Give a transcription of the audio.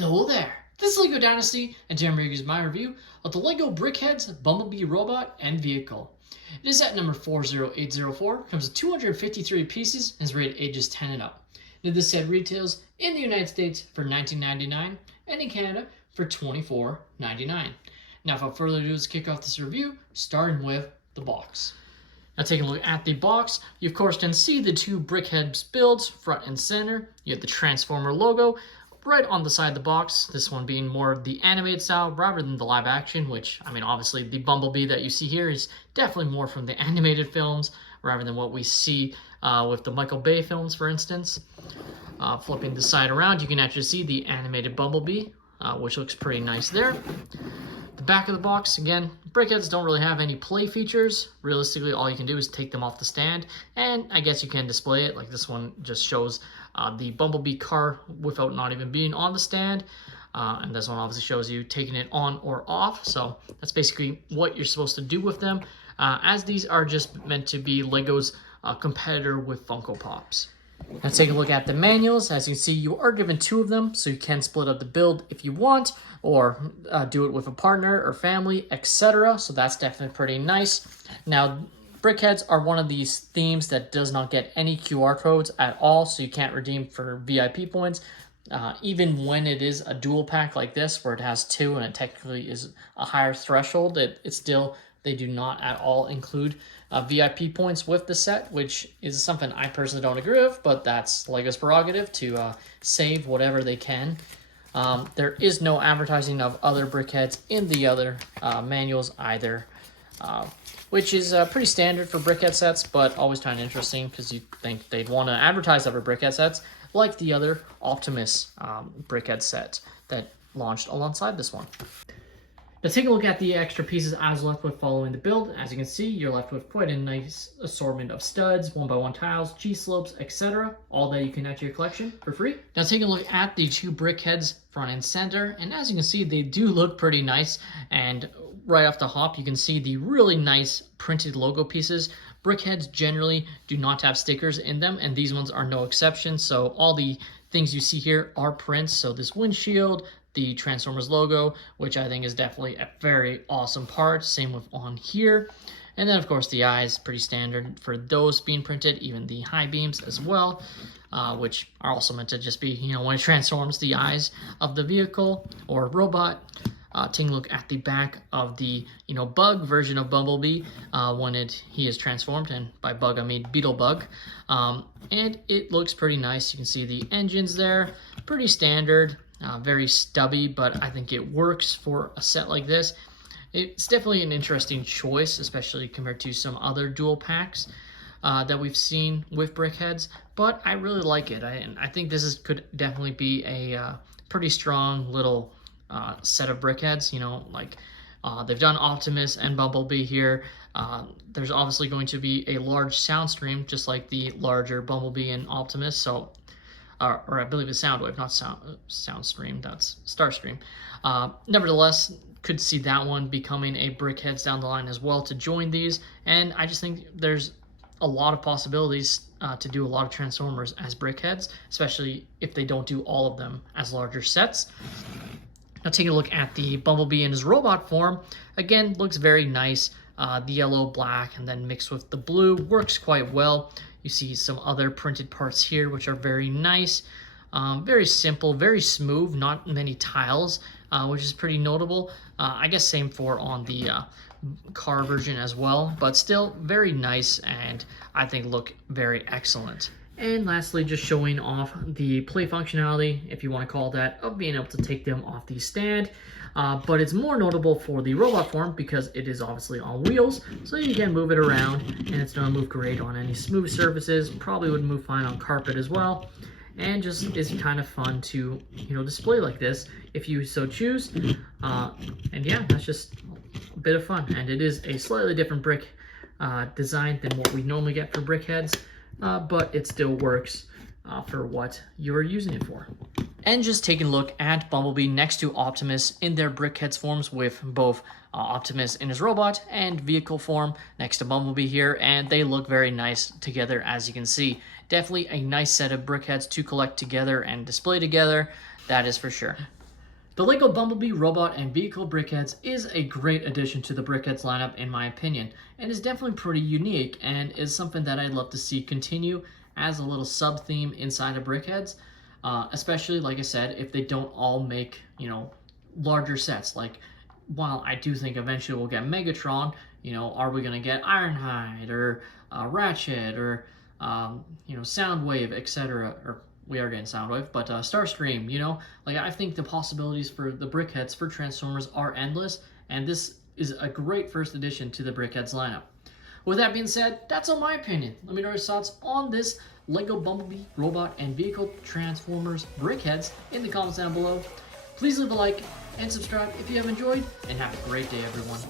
Hello there, this is LEGO Dynasty, and today I'm going to use my review of the LEGO Brickheadz Bumblebee robot and vehicle. It is at number 40804, comes with 253 pieces, and is rated ages 10 and up. Now this set retails in the United States for $19.99 and in Canada for $24.99. Now without further ado, let's kick off this review, starting with the box. Now taking a look at the box, you of course can see the two Brickheadz builds front and center. You have the Transformer logo right on the side of the box, this one being more of the animated style rather than the live action, which, I mean, obviously the Bumblebee that you see here is definitely more from the animated films rather than what we see with the Michael Bay films, for instance. Flipping the side around, you can actually see the animated Bumblebee, which looks pretty nice there. The back of the box, again, Brickheadz don't really have any play features. Realistically, all you can do is take them off the stand, and I guess you can display it. Like this one just shows the Bumblebee car without not even being on the stand. And this one obviously shows you taking it on or off. So that's basically what you're supposed to do with them, as these are just meant to be LEGO's competitor with Funko Pops. Now take a look at the manuals. As you can see, you are given two of them, so you can split up the build if you want, or do it with a partner or family, etc. So that's definitely pretty nice. Now, Brickheadz are one of these themes that does not get any QR codes at all, so you can't redeem for VIP points. Even when it is a dual pack like this, where it has two and it technically is a higher threshold, it's still, they do not at all include VIP points with the set, which is something I personally don't agree with, but that's LEGO's prerogative to save whatever they can. There is no advertising of other Brickheadz in the other manuals either, which is pretty standard for Brickhead sets, but always kind of interesting because you think they'd want to advertise other Brickhead sets like the other Optimus Brickhead set that launched alongside this one. Now take a look at the extra pieces I was left with following the build. As you can see, you're left with quite a nice assortment of studs, 1x1 tiles, G-slopes, etc. All that you can add to your collection for free. Now take a look at the two Brickheadz front and center, and as you can see, they do look pretty nice, and right off the hop, you can see the really nice printed logo pieces. Brickheadz generally do not have stickers in them, and these ones are no exception, so all the things you see here are prints. So this windshield, the Transformers logo, which I think is definitely a very awesome part. Same with on here. And then, of course, the eyes, pretty standard for those being printed, even the high beams as well, which are also meant to just be, you know, when it transforms the eyes of the vehicle or robot. Taking a look at the back of the, you know, bug version of Bumblebee when he is transformed, and by bug I mean Beetlebug. And it looks pretty nice. You can see the engines there, pretty standard. Very stubby, but I think it works for a set like this. It's definitely an interesting choice, especially compared to some other dual packs that we've seen with Brickheadz, but I really like it. I think this could definitely be a pretty strong little set of Brickheadz. You know, like they've done Optimus and Bumblebee here. There's obviously going to be a large sound stream, just like the larger Bumblebee and Optimus, so or I believe it's Soundwave, not Soundstream, that's Starstream. Nevertheless, could see that one becoming a Brickheadz down the line as well to join these, and I just think there's a lot of possibilities to do a lot of Transformers as Brickheadz, especially if they don't do all of them as larger sets. Now taking a look at the Bumblebee in his robot form, again, looks very nice. The yellow, black, and then mixed with the blue works quite well. You see some other printed parts here, which are very nice. Very simple, very smooth, not many tiles, which is pretty notable. I guess same for on the car version as well, but still very nice, and I think look very excellent. And lastly, just showing off the play functionality, if you want to call that, of being able to take them off the stand. But it's more notable for the robot form because it is obviously on wheels, so you can move it around, and it's going to move great on any smooth surfaces. Probably would move fine on carpet as well, and just is kind of fun to, you know, display like this if you so choose. And yeah, that's just a bit of fun, and it is a slightly different brick design than what we normally get for Brickheadz, but it still works for what you're using it for. And just taking a look at Bumblebee next to Optimus in their Brickheadz forms, with both Optimus in his robot and vehicle form next to Bumblebee here, and they look very nice together, as you can see. Definitely a nice set of Brickheadz to collect together and display together, that is for sure. The LEGO Bumblebee robot and vehicle Brickheadz is a great addition to the Brickheadz lineup in my opinion, and is definitely pretty unique and is something that I'd love to see continue as a little sub-theme inside of Brickheadz, especially, like I said, if they don't all make, larger sets. Like, while I do think eventually we'll get Megatron, are we going to get Ironhide or Ratchet or, Soundwave, etc., or we are getting Soundwave, but Starscream, like I think the possibilities for the Brickheadz for Transformers are endless, and this is a great first addition to the Brickheadz lineup. With that being said, that's all my opinion. Let me know your thoughts on this LEGO Bumblebee robot and vehicle Transformers Brickheadz in the comments down below. Please leave a like and subscribe if you have enjoyed, and have a great day, everyone.